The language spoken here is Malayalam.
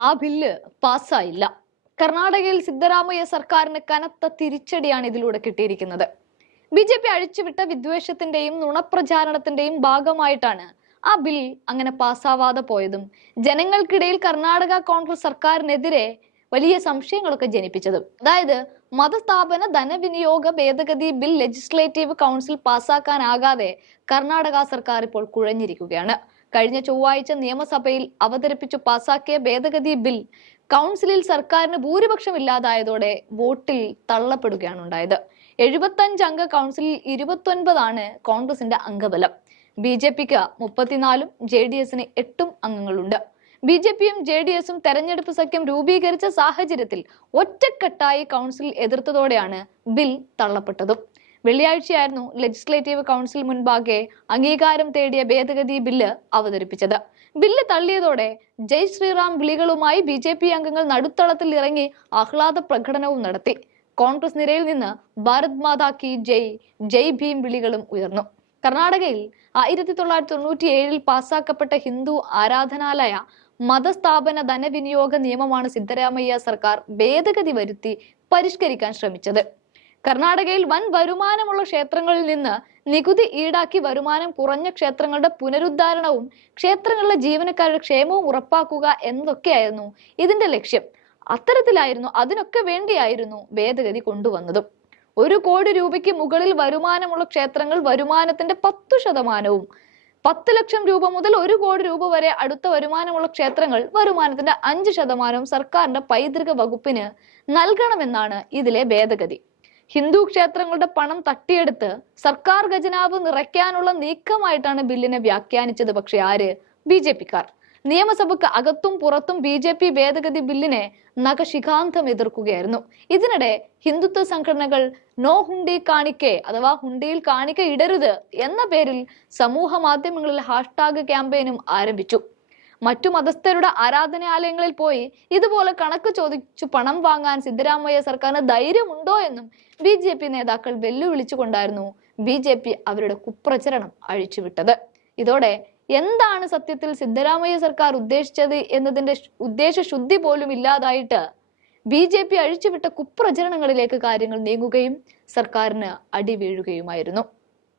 ആ ബില്ല് പാസ്സായില്ല. കർണാടകയിൽ സിദ്ധരാമയ്യ സർക്കാരിന് കനത്ത തിരിച്ചടിയാണ് ഇതിലൂടെ കിട്ടിയിരിക്കുന്നത്. ബി ജെ പി അഴിച്ചുവിട്ട വിദ്വേഷത്തിന്റെയും നുണപ്രചാരണത്തിന്റെയും ഭാഗമായിട്ടാണ് ആ ബിൽ അങ്ങനെ പാസ്സാവാതെ പോയതും ജനങ്ങൾക്കിടയിൽ കർണാടക കോൺഗ്രസ് സർക്കാരിനെതിരെ വലിയ സംശയങ്ങളൊക്കെ ജനിപ്പിച്ചതും. അതായത് മതസ്ഥാപന ധനവിനിയോഗ ഭേദഗതി ബിൽ ലെജിസ്ലേറ്റീവ് കൗൺസിൽ പാസ്സാക്കാനാകാതെ കർണാടക സർക്കാർ ഇപ്പോൾ കുഴഞ്ഞിരിക്കുകയാണ്. കഴിഞ്ഞ ചൊവ്വാഴ്ച നിയമസഭയിൽ അവതരിപ്പിച്ചു പാസാക്കിയ ഭേദഗതി ബിൽ കൗൺസിലിൽ സർക്കാരിന് ഭൂരിപക്ഷം ഇല്ലാതായതോടെ വോട്ടിൽ തള്ളപ്പെടുകയാണ് ഉണ്ടായത് എഴുപത്തഞ്ച് അംഗ കൗൺസിലിൽ ഇരുപത്തൊൻപതാണ് കോൺഗ്രസിന്റെ അംഗബലം. ബി ജെ പിക്ക് മുപ്പത്തിനാലും ജെ ഡി എസിന് എട്ടും അംഗങ്ങളുണ്ട്. ബി ജെ പിയും ജെ ഡി എസും തെരഞ്ഞെടുപ്പ് സഖ്യം രൂപീകരിച്ച സാഹചര്യത്തിൽ ഒറ്റക്കെട്ടായി കൗൺസിൽ എതിർത്തതോടെയാണ് ബിൽ തള്ളപ്പെട്ടതും. വെള്ളിയാഴ്ചയായിരുന്നു ലെജിസ്ലേറ്റീവ് കൗൺസിൽ മുൻപാകെ അംഗീകാരം തേടിയ ഭേദഗതി ബില്ല് അവതരിപ്പിച്ചത്. ബില്ല് തള്ളിയതോടെ ജയ് ശ്രീറാം വിളികളുമായി ബി ജെ പി അംഗങ്ങൾ നടുത്തളത്തിൽ ഇറങ്ങി ആഹ്ലാദ പ്രകടനവും നടത്തി. കോൺഗ്രസ് നിരയിൽ നിന്ന് ഭാരത് മാതാ കി ജയ് ജയ് ഭീം വിളികളും ഉയർന്നു. കർണാടകയിൽ ആയിരത്തി തൊള്ളായിരത്തി തൊണ്ണൂറ്റി ഏഴിൽ പാസാക്കപ്പെട്ട ഹിന്ദു ആരാധനാലയ മതസ്ഥാപന ധനവിനിയോഗ നിയമമാണ് സിദ്ധരാമയ്യ സർക്കാർ ഭേദഗതി വരുത്തി പരിഷ്കരിക്കാൻ ശ്രമിച്ചത്. കർണാടകയിൽ വൻ വരുമാനമുള്ള ക്ഷേത്രങ്ങളിൽ നിന്ന് നികുതി ഈടാക്കി വരുമാനം കുറഞ്ഞ ക്ഷേത്രങ്ങളുടെ പുനരുദ്ധാരണവും ക്ഷേത്രങ്ങളിലെ ജീവനക്കാരുടെ ക്ഷേമവും ഉറപ്പാക്കുക എന്നതൊക്കെയായിരുന്നു ഇതിന്റെ ലക്ഷ്യം. അത്തരത്തിലായിരുന്നു അതിനൊക്കെ വേണ്ടിയായിരുന്നു ഭേദഗതി കൊണ്ടുവന്നതും. ഒരു കോടി രൂപയ്ക്ക് മുകളിൽ വരുമാനമുള്ള ക്ഷേത്രങ്ങൾ വരുമാനത്തിന്റെ പത്തു ശതമാനവും പത്ത് ലക്ഷം രൂപ മുതൽ ഒരു കോടി രൂപ വരെ അടുത്ത വരുമാനമുള്ള ക്ഷേത്രങ്ങൾ വരുമാനത്തിന്റെ അഞ്ച് ശതമാനവും സർക്കാരിന്റെ പൈതൃക വകുപ്പിന് നൽകണമെന്നാണ് ഇതിലെ ഭേദഗതി. ഹിന്ദു ക്ഷേത്രങ്ങളുടെ പണം തട്ടിയെടുത്ത് സർക്കാർ ഖജനാവ് നിറയ്ക്കാനുള്ള നീക്കമായിട്ടാണ് ബില്ലിനെ വ്യാഖ്യാനിച്ചത്. പക്ഷെ ആര്? B J പിക്കാർ. നിയമസഭയ്ക്ക് അകത്തും പുറത്തും ബി ജെ പി ഭേദഗതി ബില്ലിനെ നഖശിഖാന്തം എതിർക്കുകയായിരുന്നു. ഇതിനിടെ ഹിന്ദുത്വ സംഘടനകൾ നോ ഹുണ്ടി കാണിക്കെ അഥവാ ഹുണ്ടിയിൽ കാണിക്ക ഇടരുത് എന്ന പേരിൽ സമൂഹ മാധ്യമങ്ങളിൽ ഹാഷ്ടാഗ് ക്യാമ്പയിനും ആരംഭിച്ചു. മറ്റു മതസ്ഥരുടെ ആരാധനാലയങ്ങളിൽ പോയി ഇതുപോലെ കണക്ക് ചോദിച്ചു പണം വാങ്ങാൻ സിദ്ധരാമയ്യ സർക്കാരിന് ധൈര്യമുണ്ടോ എന്നും ബി ജെ പി നേതാക്കൾ വെല്ലുവിളിച്ചുകൊണ്ടായിരുന്നു ബി ജെ പി അവരുടെ കുപ്രചരണം അഴിച്ചുവിട്ടത്. ഇതോടെ എന്താണ് സത്യത്തിൽ സിദ്ധരാമയ്യ സർക്കാർ ഉദ്ദേശിച്ചത് എന്നതിന്റെ ഉദ്ദേശ ഉദ്ദേശശുദ്ധി പോലും ഇല്ലാതായിട്ട് ബി ജെ പി അഴിച്ചുവിട്ട കുപ്രചരണങ്ങളിലേക്ക് കാര്യങ്ങൾ നീങ്ങുകയും സർക്കാരിന് അടി വീഴുകയുമായിരുന്നു